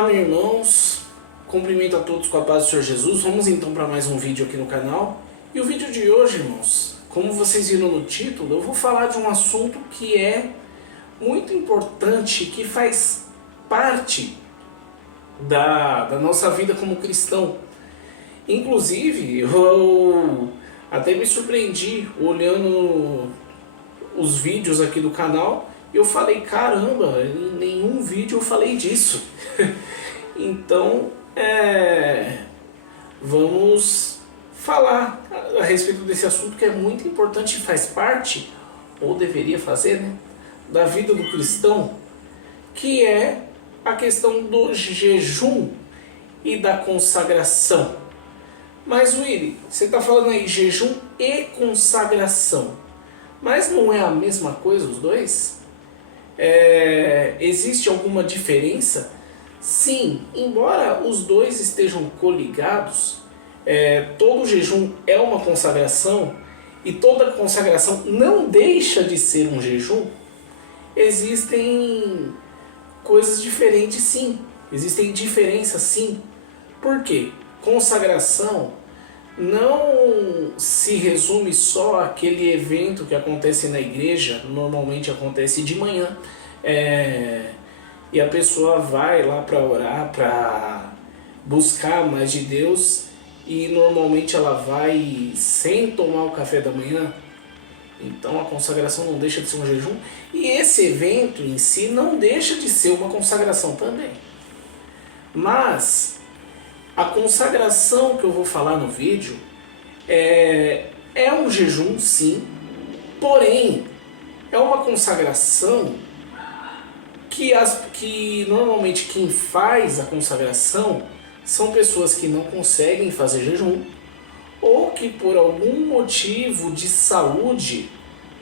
Amém, irmãos. Cumprimento a todos com a paz do Senhor Jesus. Vamos então para mais um vídeo aqui no canal. E o vídeo de hoje, irmãos, como vocês viram no título, eu vou falar de um assunto que é muito importante, que faz parte da nossa vida como cristão. Inclusive, eu até me surpreendi olhando os vídeos aqui do canal. Eu falei, caramba, em nenhum vídeo eu falei disso. Então, vamos falar a respeito desse assunto que é muito importante e faz parte, ou deveria fazer, né, da vida do cristão, que é a questão do jejum e da consagração. Mas, Willy, você está falando aí jejum e consagração, mas não é a mesma coisa os dois? Existe alguma diferença? Sim, embora os dois estejam coligados, todo jejum é uma consagração e toda consagração não deixa de ser um jejum. Existem coisas diferentes, sim, existem diferenças, sim. Por quê? Consagração não se resume só àquele evento que acontece na igreja. Normalmente acontece de manhã, e a pessoa vai lá para orar, para buscar mais de Deus, e normalmente ela vai sem tomar o café da manhã. Então a consagração não deixa de ser um jejum, e esse evento em si não deixa de ser uma consagração também. Mas a consagração que eu vou falar no vídeo é um jejum, sim, porém é uma consagração que normalmente quem faz a consagração são pessoas que não conseguem fazer jejum, ou que por algum motivo de saúde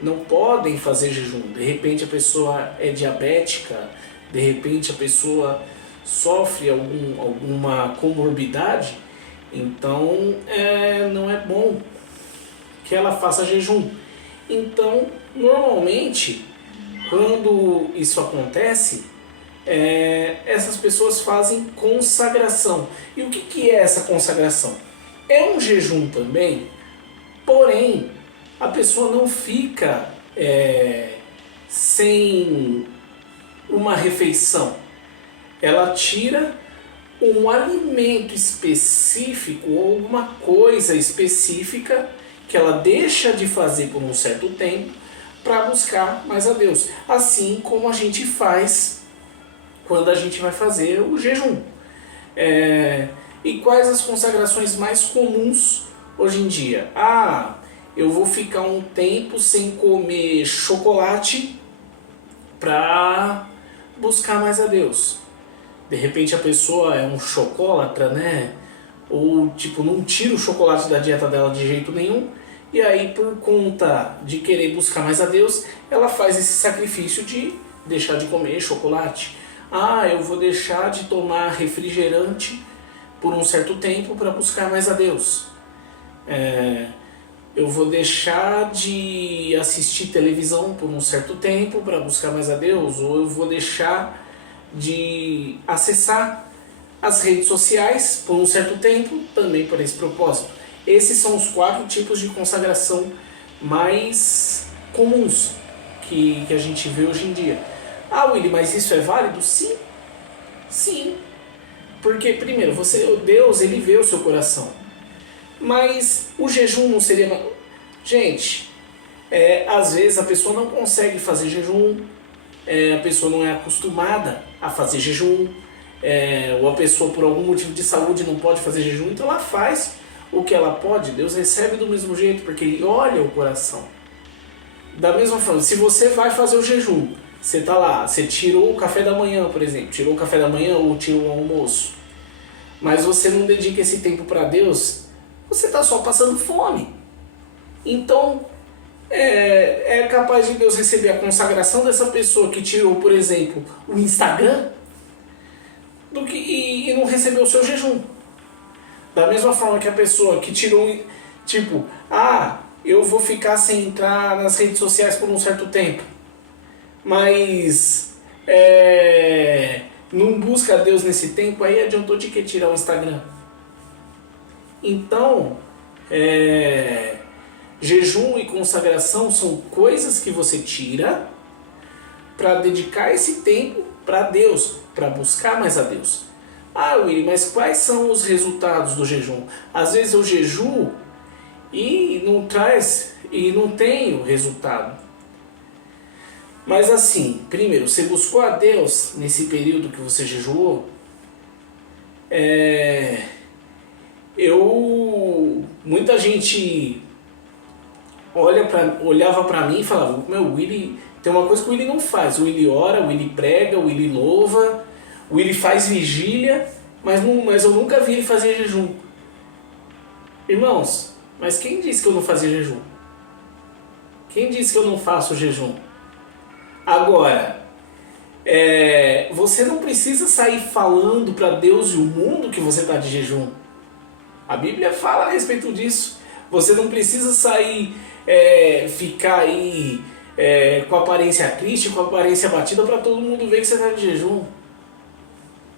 não podem fazer jejum. De repente a pessoa é diabética, de repente a pessoa sofre alguma comorbidade, então não é bom que ela faça jejum. Então, normalmente, quando isso acontece, essas pessoas fazem consagração. E o que é essa consagração? É um jejum também, porém a pessoa não fica sem uma refeição. Ela tira um alimento específico ou alguma coisa específica que ela deixa de fazer por um certo tempo para buscar mais a Deus. Assim como a gente faz quando a gente vai fazer o jejum. E quais as consagrações mais comuns hoje em dia? Eu vou ficar um tempo sem comer chocolate para buscar mais a Deus. De repente a pessoa é um chocolatra, né? Ou tipo, não tira o chocolate da dieta dela de jeito nenhum. E aí, por conta de querer buscar mais a Deus, ela faz esse sacrifício de deixar de comer chocolate. Eu vou deixar de tomar refrigerante por um certo tempo para buscar mais a Deus. Eu vou deixar de assistir televisão por um certo tempo para buscar mais a Deus. Ou eu vou deixar de acessar as redes sociais por um certo tempo, também para esse propósito. Esses são os 4 tipos de consagração mais comuns que a gente vê hoje em dia. Willy, mas isso é válido? Sim. Sim. Porque, primeiro, Deus, ele vê o seu coração. Mas o jejum não seria... Gente, às vezes a pessoa não consegue fazer jejum, a pessoa não é acostumada a fazer jejum, ou a pessoa por algum motivo de saúde não pode fazer jejum, então ela faz o que ela pode. Deus recebe do mesmo jeito, porque Ele olha o coração. Da mesma forma, se você vai fazer o jejum, você está lá, você tirou o café da manhã, por exemplo, tirou o café da manhã ou tirou o almoço, mas você não dedica esse tempo para Deus, você está só passando fome. Então, é capaz de Deus receber a consagração dessa pessoa que tirou, por exemplo, o Instagram, e não recebeu o seu jejum. Da mesma forma que a pessoa que tirou, tipo, eu vou ficar sem entrar nas redes sociais por um certo tempo, mas não busca a Deus nesse tempo, aí adiantou de que tirar o Instagram? Então, jejum e consagração são coisas que você tira para dedicar esse tempo para Deus, para buscar mais a Deus. Ah, Willy, mas quais são os resultados do jejum? Às vezes eu jejuo e não tenho resultado. Mas assim, primeiro, você buscou a Deus nesse período que você jejuou? Muita gente olhava pra mim e falava, meu, Willy, tem uma coisa que o Willy não faz. O Willy ora, o Willy prega, o Willy louva, o Willy faz vigília, mas eu nunca vi ele fazer jejum. Irmãos, mas quem disse que eu não fazia jejum? Quem disse que eu não faço jejum? Agora, você não precisa sair falando para Deus e o mundo que você está de jejum. A Bíblia fala a respeito disso. Você não precisa sair, ficar aí com aparência triste, com aparência batida para todo mundo ver que você está de jejum.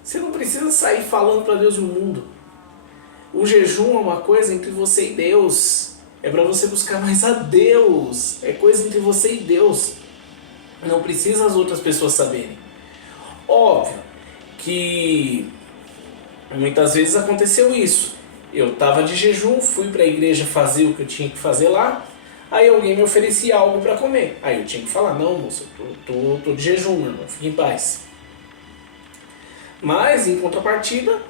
Você não precisa sair falando para Deus e o mundo. O jejum é uma coisa entre você e Deus. É para você buscar mais a Deus. É coisa entre você e Deus. Não precisa as outras pessoas saberem. Óbvio que muitas vezes aconteceu isso. Eu estava de jejum, fui para a igreja fazer o que eu tinha que fazer lá. Aí alguém me oferecia algo para comer. Aí eu tinha que falar, não moço, eu tô de jejum, meu irmão, fique em paz. Mas em contrapartida,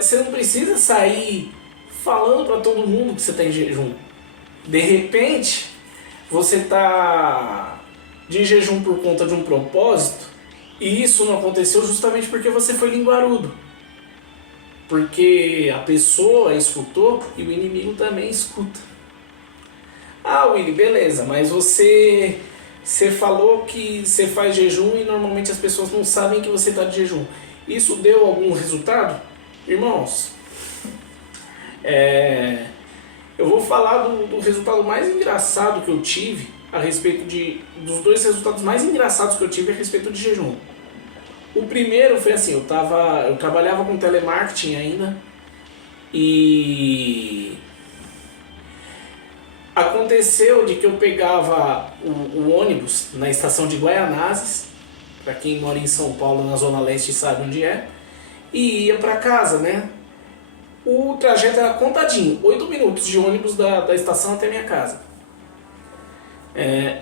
você não precisa sair falando para todo mundo que você está em jejum. De repente, você está de jejum por conta de um propósito, e isso não aconteceu justamente porque você foi linguarudo. Porque a pessoa escutou e o inimigo também escuta. Ah, Willy, beleza, mas você falou que você faz jejum e normalmente as pessoas não sabem que você está de jejum. Isso deu algum resultado? Irmãos, eu vou falar do resultado mais engraçado que eu tive a respeito dos dois resultados mais engraçados que eu tive a respeito de jejum. O primeiro foi assim, eu trabalhava com telemarketing ainda e aconteceu de que eu pegava o ônibus na estação de Guaianazes, para quem mora em São Paulo, na Zona Leste, sabe onde é, e ia para casa, né? O trajeto era contadinho, 8 minutos de ônibus da estação até minha casa.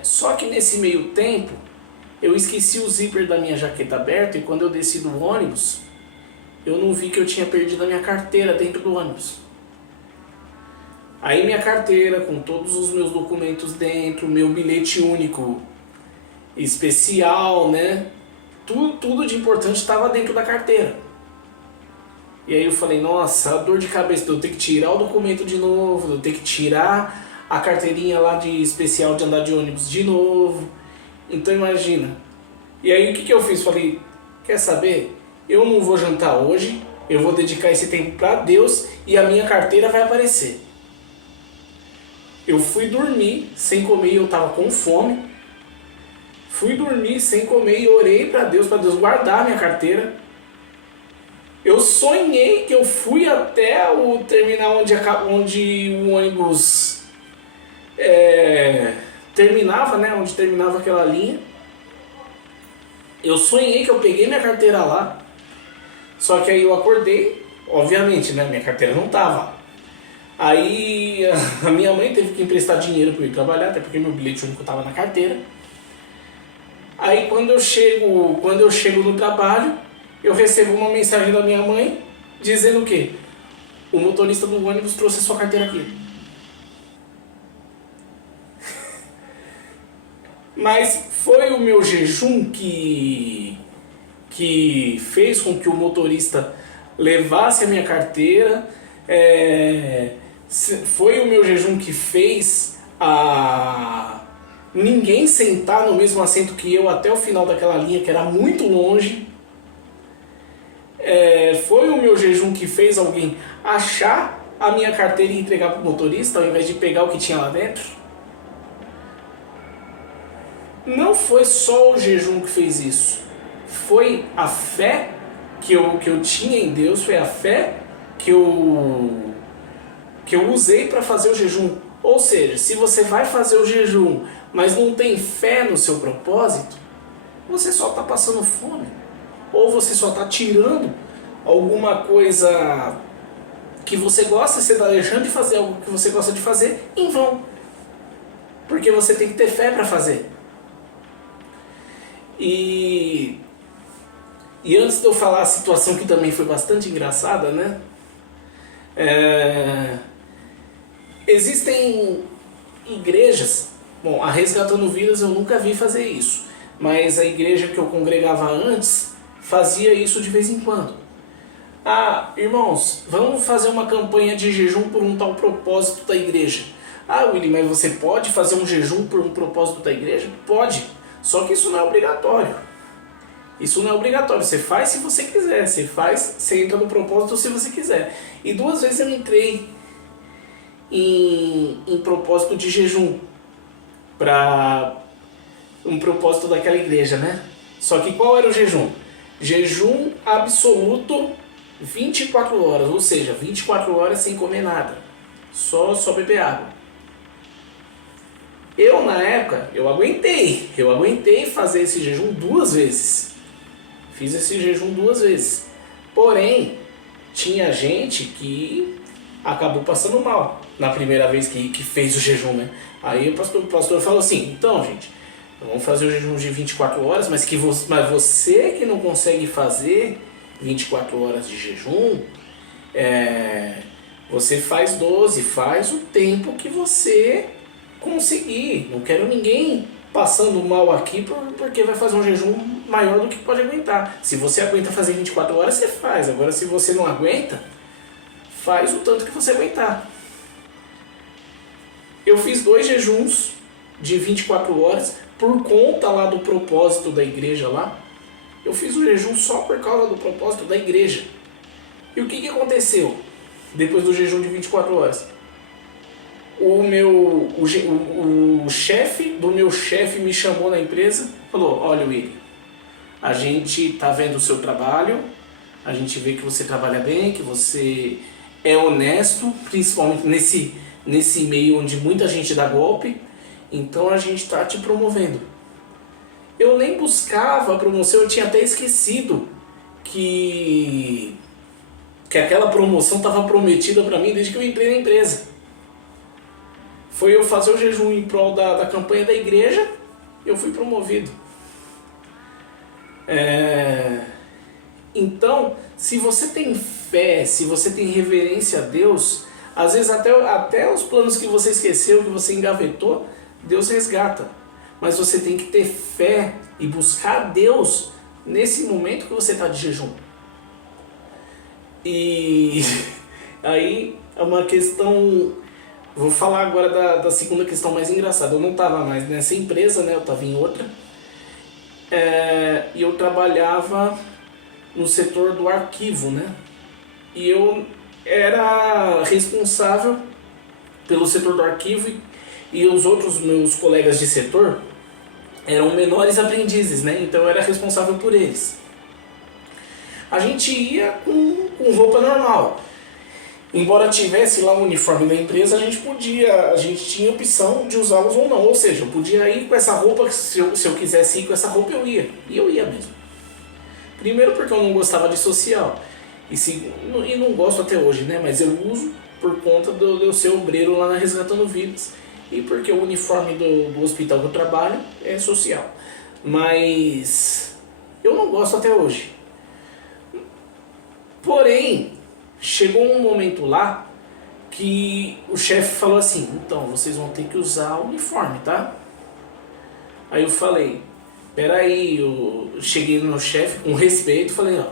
Só que nesse meio tempo, eu esqueci o zíper da minha jaqueta aberto e quando eu desci do ônibus, eu não vi que eu tinha perdido a minha carteira dentro do ônibus. Aí minha carteira, com todos os meus documentos dentro, meu bilhete único especial, né? Tudo de importante estava dentro da carteira. E aí eu falei, nossa, a dor de cabeça de eu ter que tirar o documento de novo, de eu ter que tirar a carteirinha lá de especial de andar de ônibus de novo. Então imagina. E aí o que eu fiz? Falei, quer saber? Eu não vou jantar hoje, eu vou dedicar esse tempo para Deus e a minha carteira vai aparecer. Eu fui dormir sem comer, eu estava com fome. Fui dormir sem comer e orei para Deus guardar a minha carteira. Eu sonhei que eu fui até o terminal onde o ônibus terminava, né? Onde terminava aquela linha. Eu sonhei que eu peguei minha carteira lá. Só que aí eu acordei, obviamente, né? Minha carteira não tava. Aí a minha mãe teve que emprestar dinheiro para eu ir trabalhar, até porque meu bilhete único estava na carteira. Aí quando eu chego no trabalho, eu recebo uma mensagem da minha mãe dizendo o quê? O motorista do ônibus trouxe a sua carteira aqui. Mas foi o meu jejum que fez com que o motorista levasse a minha carteira. Foi o meu jejum que fez ninguém sentar no mesmo assento que eu até o final daquela linha, que era muito longe. Foi o meu jejum que fez alguém achar a minha carteira e entregar para o motorista, ao invés de pegar o que tinha lá dentro. Não foi só o jejum que fez isso. foi a fé que eu tinha em Deus, foi a fé que eu usei para fazer o jejum. Ou seja, se você vai fazer o jejum, mas não tem fé no seu propósito, você só está passando fome. Ou você só está tirando alguma coisa que você gosta, você está deixando de fazer algo que você gosta de fazer em vão. Porque você tem que ter fé para fazer. E antes de eu falar a situação que também foi bastante engraçada, né? Existem igrejas, bom, a Resgatando Vidas eu nunca vi fazer isso, mas a igreja que eu congregava antes fazia isso de vez em quando. Ah, irmãos, vamos fazer uma campanha de jejum por um tal propósito da igreja. Ah, Willy, mas você pode fazer um jejum por um propósito da igreja? Pode, só que isso não é obrigatório. Isso não é obrigatório, você faz se você quiser, você entra no propósito se você quiser. E 2 vezes eu entrei em propósito de jejum para um propósito daquela igreja, né? Só que qual era o jejum? Jejum absoluto 24 horas, ou seja, 24 horas sem comer nada, só beber água. Eu na época, eu aguentei fazer esse jejum 2 vezes. Fiz esse jejum 2 vezes. Porém, tinha gente que acabou passando mal na primeira vez que fez o jejum, né? Aí o pastor falou assim, então gente, vamos fazer o jejum de 24 horas, mas você que não consegue fazer 24 horas de jejum, você faz 12, faz o tempo que você conseguir. Não quero ninguém passando mal aqui porque vai fazer um jejum maior do que pode aguentar. Se você aguenta fazer 24 horas, você faz. Agora, se você não aguenta, faz o tanto que você aguentar. Eu fiz 2 jejuns de 24 horas por conta lá do propósito da igreja lá. Eu fiz o jejum só por causa do propósito da igreja. E o que aconteceu depois do jejum de 24 horas? O chefe do meu chefe me chamou na empresa, falou, olha Willy, a gente tá vendo o seu trabalho, a gente vê que você trabalha bem, que você é honesto, principalmente nesse meio onde muita gente dá golpe, então a gente está te promovendo. Eu nem buscava a promoção, eu tinha até esquecido que aquela promoção estava prometida para mim desde que eu entrei na empresa. Foi eu fazer o jejum em prol da campanha da igreja, eu fui promovido. Então, se você tem fé, se você tem reverência a Deus, às vezes até os planos que você esqueceu, que você engavetou, Deus resgata. Mas você tem que ter fé e buscar Deus nesse momento que você está de jejum. E aí é uma questão... Vou falar agora da segunda questão mais engraçada. Eu não estava mais nessa empresa, né? Eu estava em outra. E eu trabalhava no setor do arquivo, né? E eu era responsável pelo setor do arquivo e os outros meus colegas de setor eram menores aprendizes, né? Então eu era responsável por eles. A gente ia com roupa normal. Embora tivesse lá o uniforme da empresa, a gente tinha opção de usá-los ou não. Ou seja, eu podia ir com essa roupa, se eu quisesse ir com essa roupa eu ia. E eu ia mesmo. Primeiro porque eu não gostava de social. E não gosto até hoje, né? Mas eu uso por conta de eu ser obreiro lá na Resgatando Vidas. E porque o uniforme do hospital que eu trabalho é social. Mas eu não gosto até hoje. Porém, chegou um momento lá que o chefe falou assim, então vocês vão ter que usar o uniforme, tá? Aí eu falei, peraí, eu cheguei no meu chefe com respeito, falei,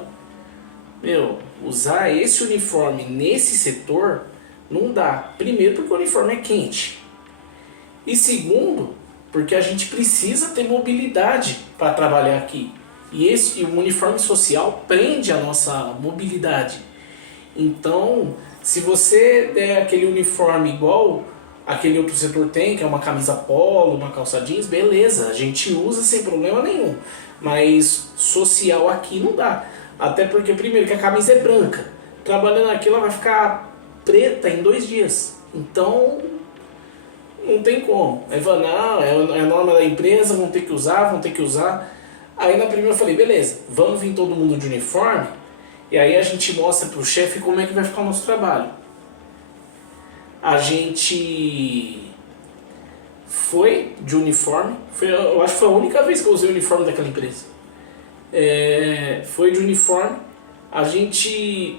usar esse uniforme nesse setor não dá. Primeiro porque o uniforme é quente. E segundo, porque a gente precisa ter mobilidade para trabalhar aqui. E o uniforme social prende a nossa mobilidade. Então, se você der aquele uniforme igual aquele outro setor tem, que é uma camisa polo, uma calça jeans, beleza, a gente usa sem problema nenhum. Mas social aqui não dá. Até porque, primeiro, que a camisa é branca. Trabalhando aqui, ela vai ficar preta em 2 dias. Então, não tem como. Aí fala, não, é a norma da empresa, vão ter que usar, vão ter que usar. Aí na primeira eu falei, beleza, vamos vir todo mundo de uniforme, e aí a gente mostra pro chefe como é que vai ficar o nosso trabalho. A gente foi de uniforme, eu acho que foi a única vez que eu usei o uniforme daquela empresa. Foi de uniforme, a gente...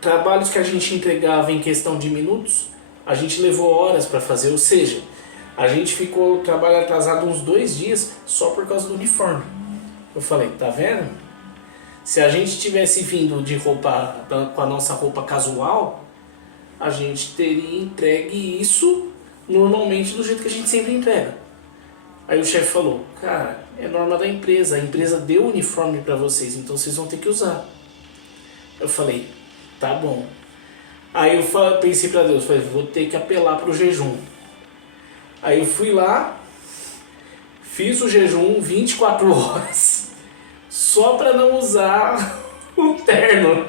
Trabalhos que a gente entregava em questão de minutos, a gente levou horas para fazer, ou seja, a gente ficou trabalho atrasado uns 2 dias só por causa do uniforme. Eu falei, tá vendo? Se a gente tivesse vindo de roupa, com a nossa roupa casual, a gente teria entregue isso normalmente do jeito que a gente sempre entrega. Aí o chefe falou, cara, é norma da empresa, a empresa deu o uniforme para vocês, então vocês vão ter que usar. Eu falei, tá bom. Aí eu pensei pra Deus, falei, vou ter que apelar pro jejum. Aí eu fui lá, fiz o jejum 24 horas, só pra não usar o terno.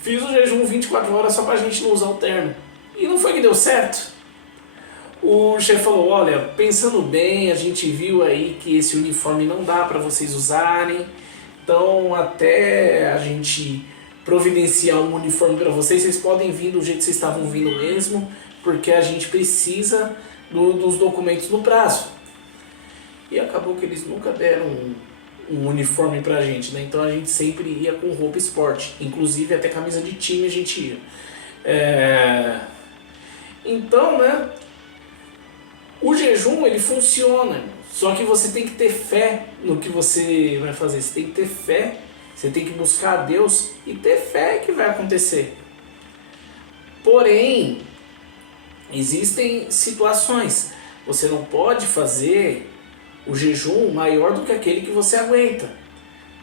Fiz o jejum 24 horas só pra gente não usar o terno. E não foi que deu certo. O chefe falou, olha, pensando bem, a gente viu aí que esse uniforme não dá pra vocês usarem. Então até a gente providenciar um uniforme para vocês, vocês podem vir do jeito que vocês estavam vindo mesmo, porque a gente precisa dos documentos no prazo. E acabou que eles nunca deram um uniforme pra gente, né? Então a gente sempre ia com roupa esporte, inclusive até camisa de time a gente ia. Então, né? O jejum ele funciona, só que você tem que ter fé no que você vai fazer, você tem que ter fé, você tem que buscar a Deus e ter fé que vai acontecer. Porém, existem situações, você não pode fazer o jejum maior do que aquele que você aguenta,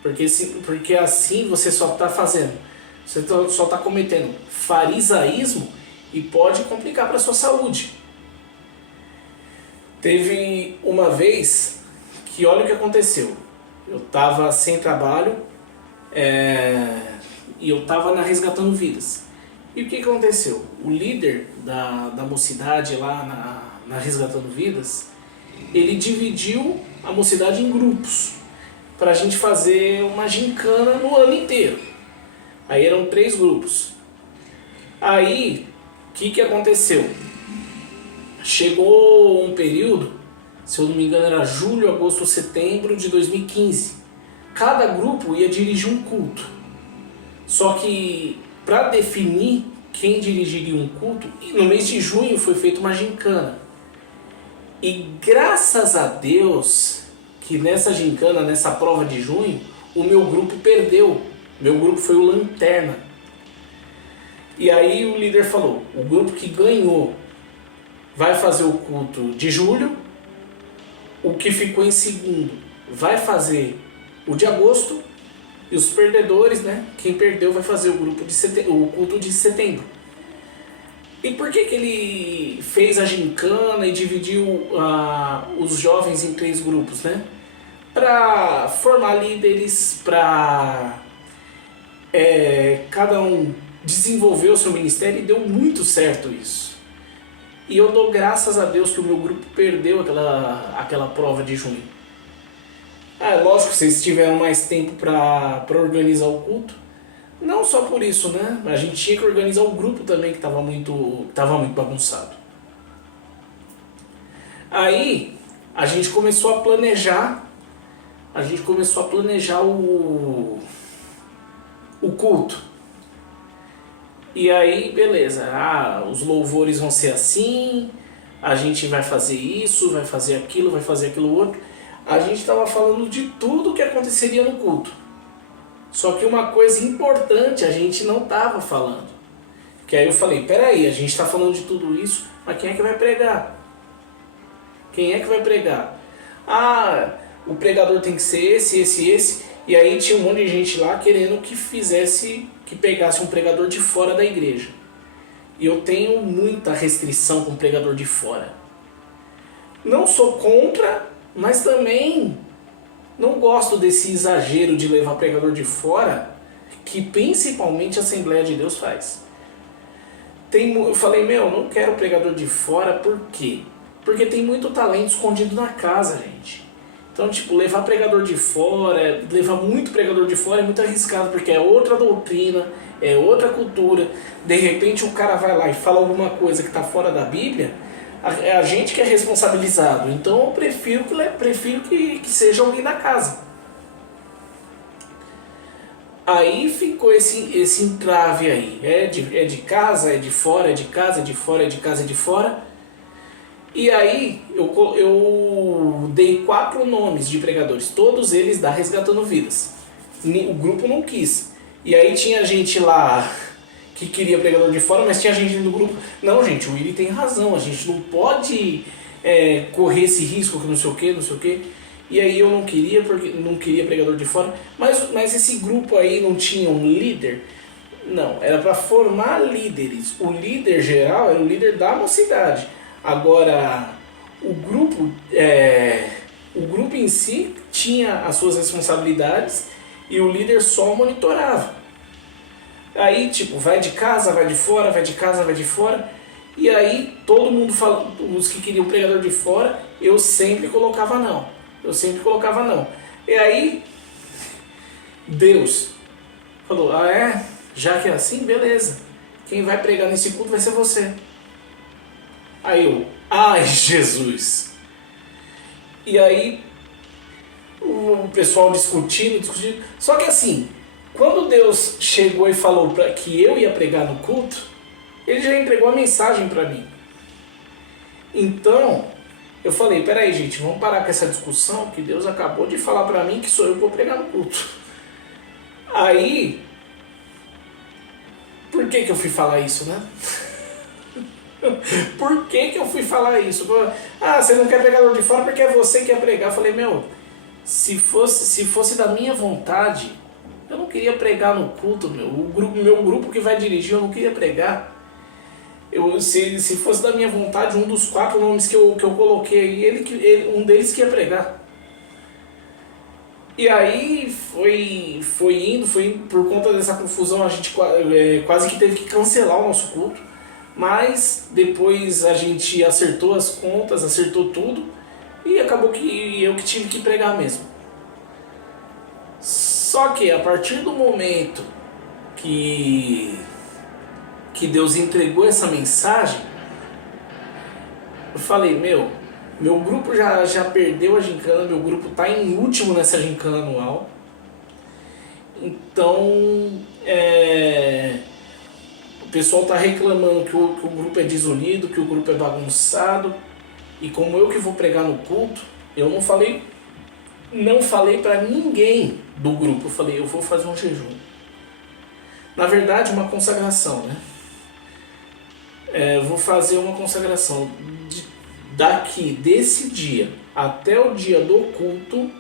porque assim você só está fazendo, você só está cometendo farisaísmo e pode complicar para a sua saúde. Teve uma vez que olha o que aconteceu. Eu estava sem trabalho e eu estava na Resgatando Vidas. E o que aconteceu? O líder da mocidade lá na Resgatando Vidas, ele dividiu a mocidade em grupos para a gente fazer uma gincana no ano inteiro. Aí eram 3 grupos. Aí, o que aconteceu? Chegou um período, se eu não me engano era julho, agosto, setembro de 2015. Cada grupo ia dirigir um culto. Só que para definir quem dirigiria um culto, no mês de junho foi feita uma gincana. E graças a Deus que nessa gincana, nessa prova de junho, o meu grupo perdeu. Meu grupo foi o Lanterna. E aí o líder falou, o grupo que ganhou vai fazer o culto de julho, o que ficou em segundo vai fazer o de agosto, e os perdedores, né? Quem perdeu vai fazer o culto de setembro. E por que ele fez a gincana e dividiu os jovens em 3 grupos, né? Para formar líderes, para cada um desenvolver o seu ministério, e deu muito certo isso. E eu dou graças a Deus que o meu grupo perdeu aquela prova de junho. Lógico, vocês tiveram mais tempo para organizar o culto. Não só por isso, né? A gente tinha que organizar o grupo também, que estava muito bagunçado. Aí, a gente começou a planejar o culto. E aí, beleza, os louvores vão ser assim, a gente vai fazer isso, vai fazer aquilo outro. A gente estava falando de tudo que aconteceria no culto. Só que uma coisa importante a gente não estava falando. Que aí eu falei, peraí, a gente está falando de tudo isso, mas quem é que vai pregar? Quem é que vai pregar? O pregador tem que ser esse. E aí tinha um monte de gente lá querendo que pegasse um pregador de fora da igreja. E eu tenho muita restrição com pregador de fora. Não sou contra, mas também não gosto desse exagero de levar pregador de fora, que principalmente a Assembleia de Deus faz. Eu falei, não quero pregador de fora, por quê? Porque tem muito talento escondido na casa, gente. Então, levar pregador de fora, levar muito pregador de fora é muito arriscado, porque é outra doutrina, é outra cultura. De repente o cara vai lá e fala alguma coisa que está fora da Bíblia, é a gente que é responsabilizado. Então eu prefiro que seja alguém da casa. Aí ficou esse entrave aí. É de casa, é de fora, é de casa, é de fora, é de casa, é de fora. E aí eu dei 4 nomes de pregadores, todos eles da Resgatando Vidas. O grupo não quis. E aí tinha gente lá que queria pregador de fora, mas tinha gente no grupo, não, gente, o Willy tem razão, a gente não pode correr esse risco que não sei o que, não sei o que. E aí eu não queria, porque não queria pregador de fora, mas esse grupo aí não tinha um líder? Não, era para formar líderes. O líder geral era o líder da mocidade. Agora, o grupo em si tinha as suas responsabilidades e o líder só monitorava. Aí, vai de casa, vai de fora, vai de casa, vai de fora. E aí, todo mundo fala, os que queriam pregador de fora, eu sempre colocava não. E aí, Deus falou, já que é assim, beleza. Quem vai pregar nesse culto vai ser você. Aí eu, ai Jesus. E aí, o pessoal discutindo. Só que assim, quando Deus chegou e falou que eu ia pregar no culto, ele já entregou a mensagem para mim. Então, eu falei, peraí gente, vamos parar com essa discussão, que Deus acabou de falar para mim que sou eu que vou pregar no culto. Aí, por que eu fui falar isso, né? Por que eu fui falar isso? Você não quer pregador de fora porque é você que quer pregar. Eu falei, se fosse da minha vontade, eu não queria pregar no culto, meu grupo que vai dirigir, eu não queria pregar. Se fosse da minha vontade, um dos 4 nomes que eu coloquei aí, um deles que ia pregar. E aí foi indo, por conta dessa confusão, a gente quase que teve que cancelar o nosso culto. Mas depois a gente acertou as contas, acertou tudo, e acabou que eu que tive que pregar mesmo. Só que a partir do momento que Deus entregou essa mensagem, eu falei, meu grupo já perdeu a gincana, meu grupo está em último nessa gincana anual. Então, o pessoal está reclamando que o grupo é desunido, que o grupo é bagunçado. E como eu que vou pregar no culto, eu não falei para ninguém do grupo. Eu falei, eu vou fazer um jejum. Na verdade, uma consagração, né? Vou fazer uma consagração desse dia até o dia do culto.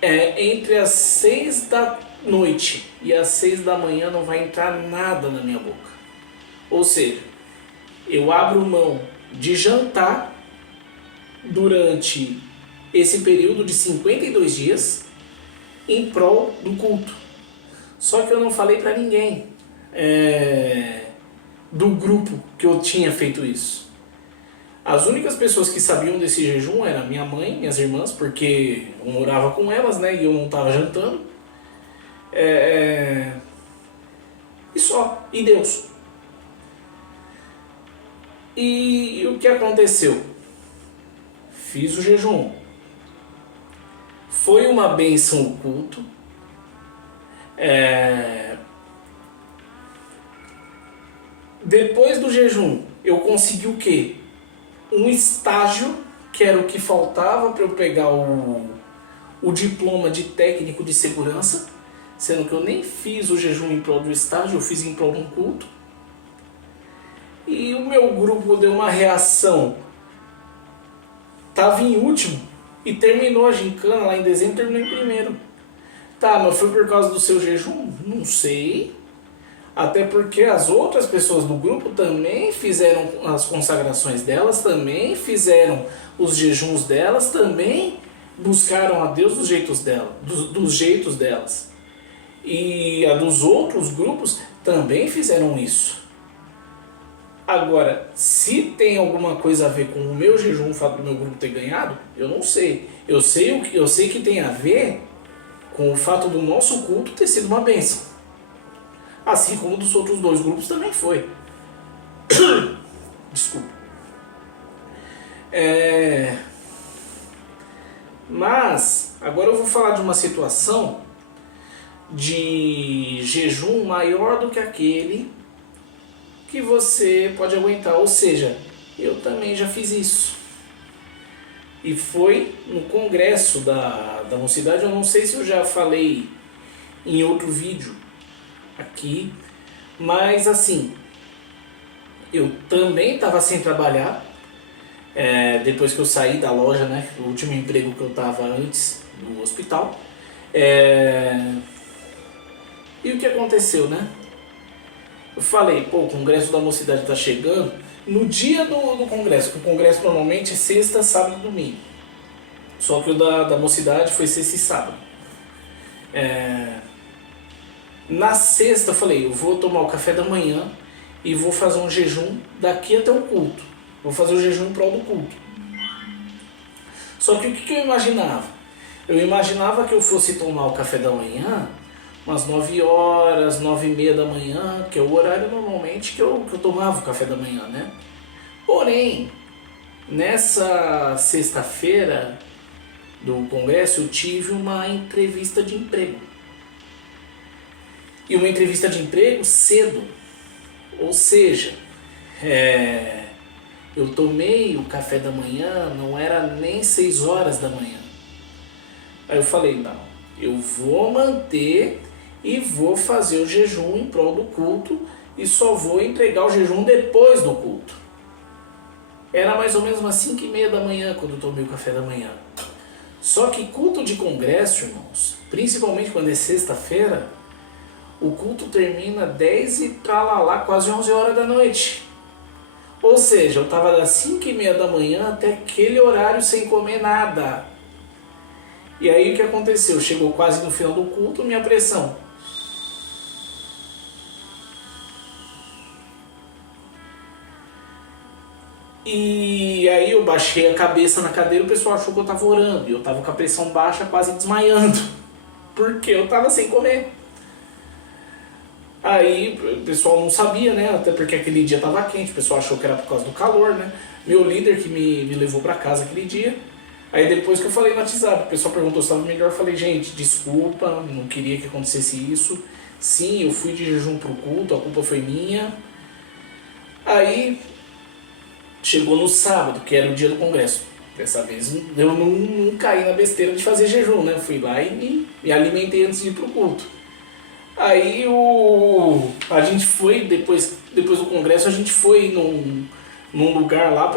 Entre as 6 da noite e às 6 da manhã não vai entrar nada na minha boca. Ou seja, eu abro mão de jantar durante esse período de 52 dias em prol do culto. Só que eu não falei para ninguém do grupo que eu tinha feito isso. As únicas pessoas que sabiam desse jejum eram minha mãe, minhas irmãs, porque eu morava com elas, né, e eu não estava jantando. E só, e Deus. E o que aconteceu? Fiz o jejum. Foi uma bênção o culto. Depois do jejum, eu consegui o quê? Um estágio, que era o que faltava para eu pegar o diploma de técnico de segurança, sendo que eu nem fiz o jejum em prol do estágio, eu fiz em prol de um culto. E o meu grupo deu uma reação. Estava em último e terminou a gincana lá em dezembro, terminou em primeiro. Tá, mas foi por causa do seu jejum? Não sei. Até porque as outras pessoas do grupo também fizeram as consagrações delas, também fizeram os jejuns delas, também buscaram a Deus dos jeitos delas. E a dos outros grupos também fizeram isso. Agora, se tem alguma coisa a ver com o meu jejum, o fato do meu grupo ter ganhado, eu não sei. Eu sei que tem a ver com o fato do nosso culto ter sido uma bênção. Assim como dos outros dois grupos também foi. Desculpa. Mas, agora eu vou falar de uma situação de jejum maior do que aquele que você pode aguentar. Ou seja, eu também já fiz isso. E foi no congresso da mocidade. Eu não sei se eu já falei em outro vídeo aqui, mas assim, eu também estava sem trabalhar, depois que eu saí da loja, né, o último emprego que eu estava antes do hospital. E o que aconteceu, né? Eu falei, pô, o congresso da mocidade está chegando. No dia do congresso, que o congresso normalmente é sexta, sábado e domingo. Só que o da mocidade foi sexta e sábado. Na sexta eu falei, eu vou tomar o café da manhã e vou fazer um jejum daqui até o culto. Vou fazer o jejum em prol do culto. Só que o que eu imaginava? Eu imaginava que eu fosse tomar o café da manhã umas 9 horas, 9h30 da manhã, que é o horário normalmente que eu tomava o café da manhã, né? Porém, nessa sexta-feira do congresso eu tive uma entrevista de emprego. E uma entrevista de emprego cedo. Ou seja, eu tomei o café da manhã, não era nem 6 horas da manhã. Aí eu falei, não, eu vou manter e vou fazer o jejum em prol do culto e só vou entregar o jejum depois do culto. Era mais ou menos umas 5h30 da manhã quando eu tomei o café da manhã. Só que culto de congresso, irmãos, principalmente quando é sexta-feira, o culto termina 10 e tralalá, quase 11 horas da noite. Ou seja, eu estava das 5h30 da manhã até aquele horário sem comer nada. E aí o que aconteceu? Chegou quase no final do culto, minha pressão. E aí eu baixei a cabeça na cadeira, o pessoal achou que eu estava orando. E eu estava com a pressão baixa, quase desmaiando. Porque eu estava sem comer. Aí o pessoal não sabia, né? Até porque aquele dia estava quente, o pessoal achou que era por causa do calor, né? Meu líder que me levou para casa aquele dia. Aí depois que eu falei no WhatsApp, o pessoal perguntou se estava melhor, eu falei, gente, desculpa, não queria que acontecesse isso. Sim, eu fui de jejum pro culto, a culpa foi minha. Aí chegou no sábado, que era o dia do congresso. Dessa vez eu não caí na besteira de fazer jejum, né? Eu fui lá e me alimentei antes de ir pro culto. Aí a gente foi, depois do congresso, a gente foi num lugar lá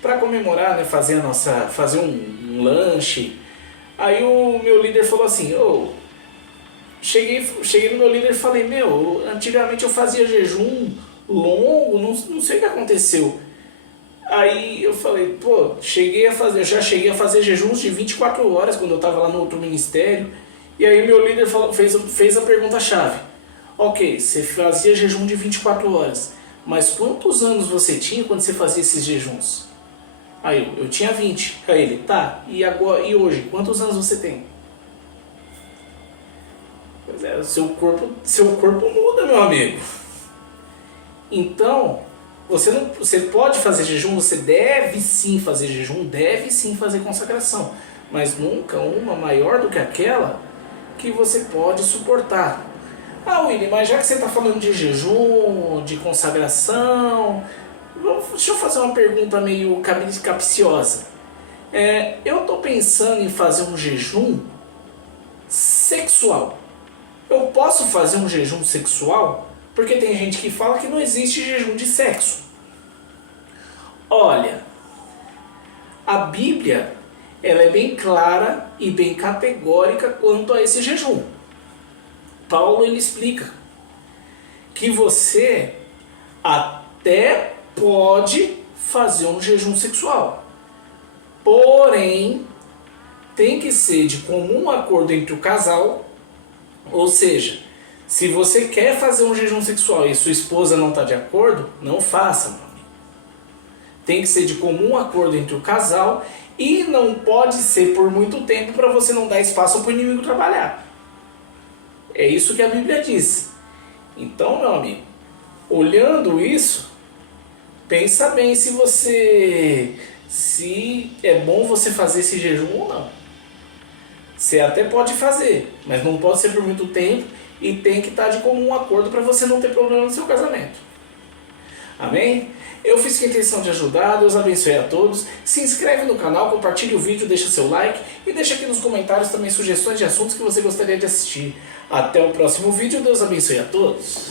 pra comemorar, né? Fazer um lanche. Aí o meu líder falou assim, cheguei no meu líder e falei, antigamente eu fazia jejum longo, não sei o que aconteceu. Aí eu falei, eu já cheguei a fazer jejuns de 24 horas quando eu estava lá no outro ministério. E aí meu líder fez a pergunta-chave. Ok, você fazia jejum de 24 horas, mas quantos anos você tinha quando você fazia esses jejuns? Aí eu tinha 20. Aí ele, tá, e hoje, quantos anos você tem? Pois é, seu corpo muda, meu amigo. Então, você pode fazer jejum, você deve sim fazer jejum, deve sim fazer consagração, mas nunca uma maior do que aquela que você pode suportar. William, mas já que você está falando de jejum, de consagração, deixa eu fazer uma pergunta meio capciosa. Eu estou pensando em fazer um jejum sexual. Eu posso fazer um jejum sexual? Porque tem gente que fala que não existe jejum de sexo. Olha, a Bíblia ela é bem clara e bem categórica quanto a esse jejum. Paulo ele explica. que você até pode fazer um jejum sexual. Porém, tem que ser de comum acordo entre o casal. Ou seja, se você quer fazer um jejum sexual e sua esposa não está de acordo, não faça, meu amigo. Tem que ser de comum acordo entre o casal e não pode ser por muito tempo para você não dar espaço para o inimigo trabalhar. É isso que a Bíblia diz. Então, meu amigo, olhando isso, pensa bem se é bom você fazer esse jejum ou não. Você até pode fazer, mas não pode ser por muito tempo e tem que estar de comum acordo para você não ter problema no seu casamento. Amém? Eu fiz com a intenção de ajudar, Deus abençoe a todos. Se inscreve no canal, compartilhe o vídeo, deixa seu like e deixa aqui nos comentários também sugestões de assuntos que você gostaria de assistir. Até o próximo vídeo, Deus abençoe a todos.